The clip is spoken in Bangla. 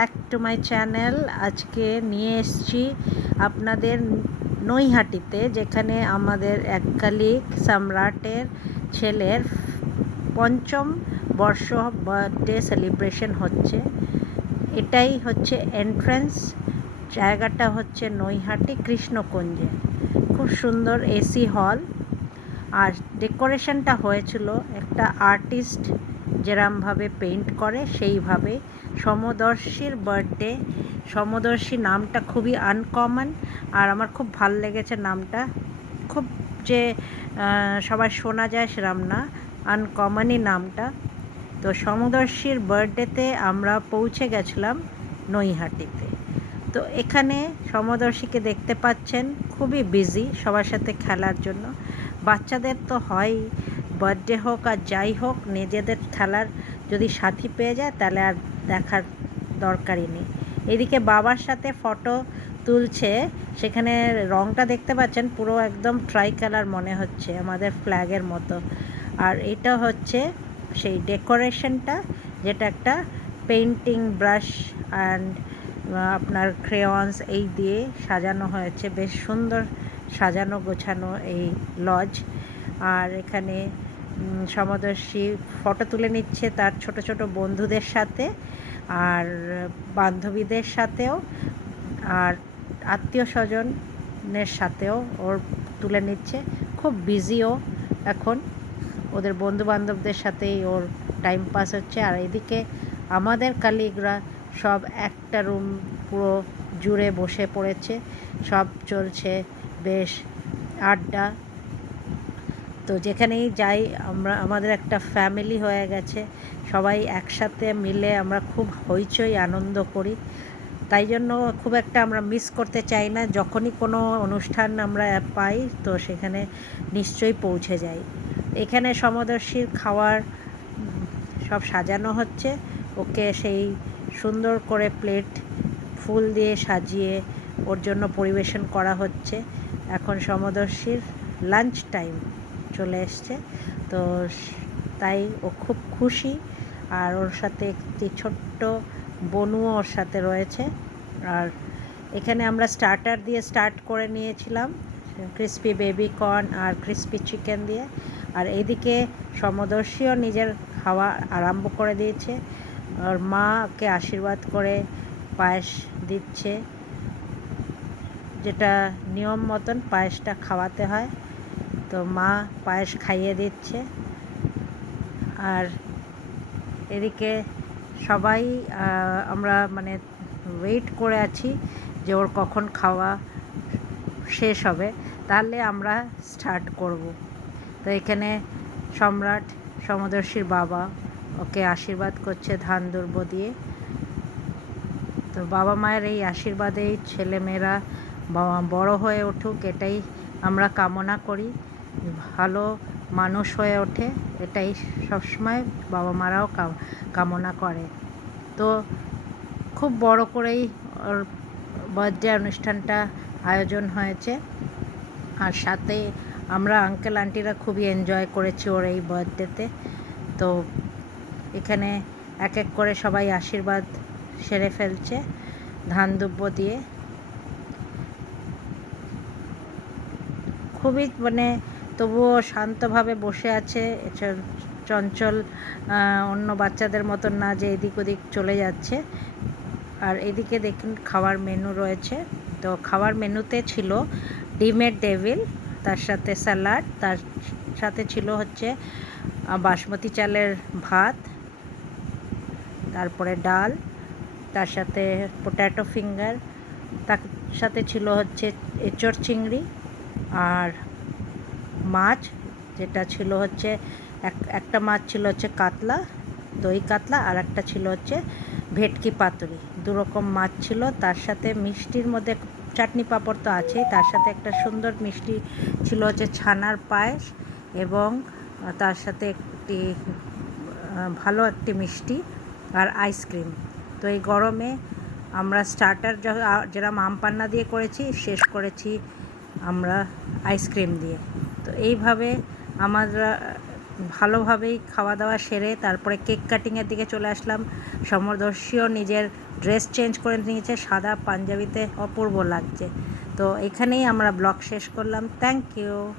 Back to my channel. আজকে নিয়ে এসেছি আপনাদের নৈহাটিতে, যেখানে আমাদের এক কালিক সম্রাটের ছেলের পঞ্চম বর্ষ বার্থডে সেলিব্রেশন হচ্ছে। এটাই হচ্ছে এন্ট্রান্স। জায়গাটা হচ্ছে নৈহাটি কৃষ্ণকুঞ্জে। খুব সুন্দর এসি হল, আর ডেকোরেশনটা হয়েছিল একটা আর্টিস্ট যেরমভাবে পেইন্ট করে সেইভাবে। সমদর্শীর বার্থডে। সমদর্শী নামটা খুবই আনকমন, আর আমার খুব ভাল লেগেছে নামটা। খুব যে সবাই শোনা যায় সেরম না, আনকমনই নামটা। তো সমদর্শীর বার্থডেতে আমরা পৌঁছে গেছিলাম নৈহাটিতে। তো এখানে সমদর্শীকে দেখতে পাচ্ছেন খুবই বিজি সবার সাথে খেলার জন্য। বাচ্চাদের তো হয়, বার্থডে হোক আর যাই হোক, নিজেদের খেলার যদি সাথী পেয়ে যায় তাহলে আর দেখার দরকারই নেই। এদিকে বাবার সাথে ফটো তুলছে, সেখানে রংটা দেখতে পাচ্ছেন পুরো একদম ট্রাই কালার মনে হচ্ছে, আমাদের ফ্ল্যাগের মতো। আর এটা হচ্ছে সেই ডেকোরেশনটা, যেটা একটা পেইন্টিং ব্রাশ অ্যান্ড আপনার ক্রেয়ন্স এই দিয়ে সাজানো হয়েছে। বেশ সুন্দর সাজানো গোছানো এই লজ। আর এখানে সমদর্শী ফটো তুলে নিচ্ছে তার ছোট ছোট বন্ধুদের সাথে আর বান্ধবীদের সাথেও, আর আত্মীয় স্বজনের সাথেও ওর তুলে নিচ্ছে। খুব বিজিও এখন, ওদের বন্ধু বান্ধবদের সাথেই ওর টাইম পাস হচ্ছে। আর এদিকে আমাদের কালিগরা সব একটা রুম পুরো জুড়ে বসে পড়েছে, সব চলছে বেশ আড্ডা। তো যেখানেই যাই আমরা, আমাদের একটা ফ্যামিলি হয়ে গেছে, সবাই একসাথে মিলে আমরা খুব হইচই আনন্দ করি। তাই জন্য খুব একটা আমরা মিস করতে চাই না। যখনই কোনো অনুষ্ঠান আমরা পাই তো সেখানে নিশ্চয়ই পৌঁছে যাই। এখানে সমদর্শীর খাওয়ার সব সাজানো হচ্ছে, ওকে সেই সুন্দর করে প্লেট ফুল দিয়ে সাজিয়ে ওর জন্য পরিবেশন করা হচ্ছে। এখন সমদর্শীর লাঞ্চ টাইম চলে এসছে, তো তাই ও খুব খুশি। আর ওর সাথে একটি ছোট্ট বনুও ওর সাথে রয়েছে। আর এখানে আমরা স্টার্টার দিয়ে স্টার্ট করে নিয়েছিলাম, ক্রিসপি বেবি কর্ন আর ক্রিসপি চিকেন দিয়ে। আর এইদিকে সমদর্শীও নিজের খাওয়া আরম্ভ করে দিয়েছে। ওর মাকে আশীর্বাদ করে পায়েস দিচ্ছে, যেটা নিয়ম মতন পায়েসটা খাওয়াতে হয়। তো মা পায়েস খাইয়ে দিচ্ছে। আর এদিকে সবাই আমরা মানে ওয়েট করে আছি যে ওর কখন খাওয়া শেষ হবে, তাহলে আমরা স্টার্ট করব। তো এখানে সম্রাট সমদর্শীর বাবা ওকে আশীর্বাদ করছে ধান দুর্ব দিয়ে। তো বাবা মায়ের এই আশীর্বাদেই ছেলেমেয়েরা বড় হয়ে উঠুক, এটাই আমরা কামনা করি। ভালো মানুষ হয়ে ওঠে, এটাই সবসময় বাবা মারাও কামনা করে। তো খুব বড় করেই ওর বার্থডে অনুষ্ঠানটা আয়োজন হয়েছে। আর সাথে আমরা আঙ্কেল আন্টিরা খুবই এনজয় করেছি ওর এই বার্থডেতে। তো এখানে এক এক করে সবাই আশীর্বাদ সেরে ফেলছে ধান দুব্য দিয়ে। খুবই মানে তবুও শান্তভাবে বসে আছে, চঞ্চল অন্য বাচ্চাদের মতন না যে এদিক ওদিক চলে যাচ্ছে। আর এদিকে দেখুন খাওয়ার মেনু রয়েছে। তো খাওয়ার মেনুতে ছিল ডিমের ডেভিল, তার সাথে স্যালাড, তার সাথে ছিল হচ্ছে বাসমতি চালের ভাত, তারপরে ডাল, তার সাথে পোট্যাটো ফিঙ্গার, তার সাথে ছিল হচ্ছে এঁচড় চিংড়ি আর মাছ, যেটা ছিল হচ্ছে একটা মাছ ছিল হচ্ছে কাতলা, দই কাতলা, আর একটা ছিল হচ্ছে ভেটকি পাতুরি। দুরকম মাছ ছিল। তার সাথে মিষ্টির মধ্যে চাটনি পাঁপড় তো আছেই, তার সাথে একটা সুন্দর মিষ্টি ছিল হচ্ছে ছানার পায়েস, এবং তার সাথে একটি ভালো একটি মিষ্টি আর আইসক্রিম। তো এই গরমে আমরা স্টার্টার যেরকম আম পান্না দিয়ে করেছি, শেষ করেছি আমরা আইসক্রিম দিয়ে। তো এইভাবে আমরা ভালোভাবেই খাওয়া দাওয়া সেরে তারপরে কেক কাটিংয়ের দিকে চলে আসলাম। সমরদর্শীও নিজের ড্রেস চেঞ্জ করে নিয়েছে, সাদা পাঞ্জাবিতে অপূর্ব লাগছে। তো এখানেই আমরা ব্লগ শেষ করলাম। Thank you.